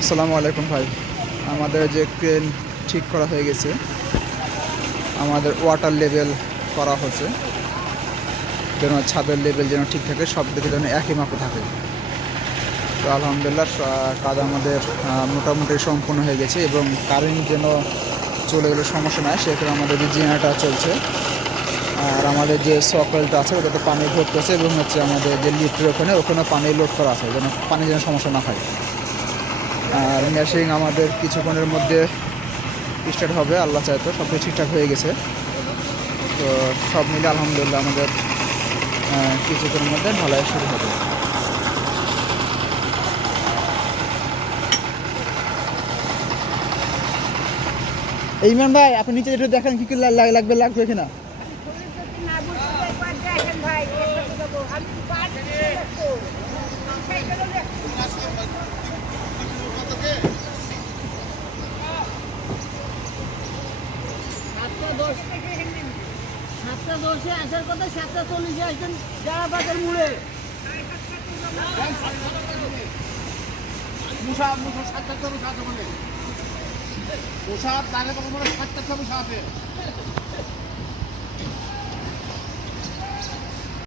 আসসালামু আলাইকুম ভাই। আমাদের যে ক্রেন ঠিক করা হয়ে গেছে, আমাদের ওয়াটার লেভেল করা হচ্ছে যেন ছাদের লেভেল যেন ঠিক থাকে, সব দিকে যেন একই মাপে থাকে। তো আলহামদুলিল্লাহ কাজ আমাদের মোটামুটি সম্পূর্ণ হয়ে গেছে এবং কারেন্ট যেন চলে গেলে সমস্যা নয় সেক্ষেত্রে আমাদের যে জেনারেটর চলছে আর আমাদের যে সকলটা আছে ওটাতে পানি ভরতেছে এবং হচ্ছে আমাদের যে লিফটের ওখানে পানি লোড করা আছে যেন পানি যেন সমস্যা না হয়। আর মেশিন আমাদের কিছুক্ষণের মধ্যে স্টার্ট হবে, আল্লাহ চায় তো সব কিছু ঠিকঠাক হয়ে গেছে। তো সব মিলে আলহামদুলিল্লাহ আমাদের কিছুক্ষণের মধ্যে ঢালাই শুরু হবে। ইমরান ভাই, আপনি নিচে একটু দেখেন কি কি লাগবে কিনা। সাতটা দশে আসার কথা, 7:40 আসবেন যারা বাজার মুড়ে সাতটা 7:40 আছে।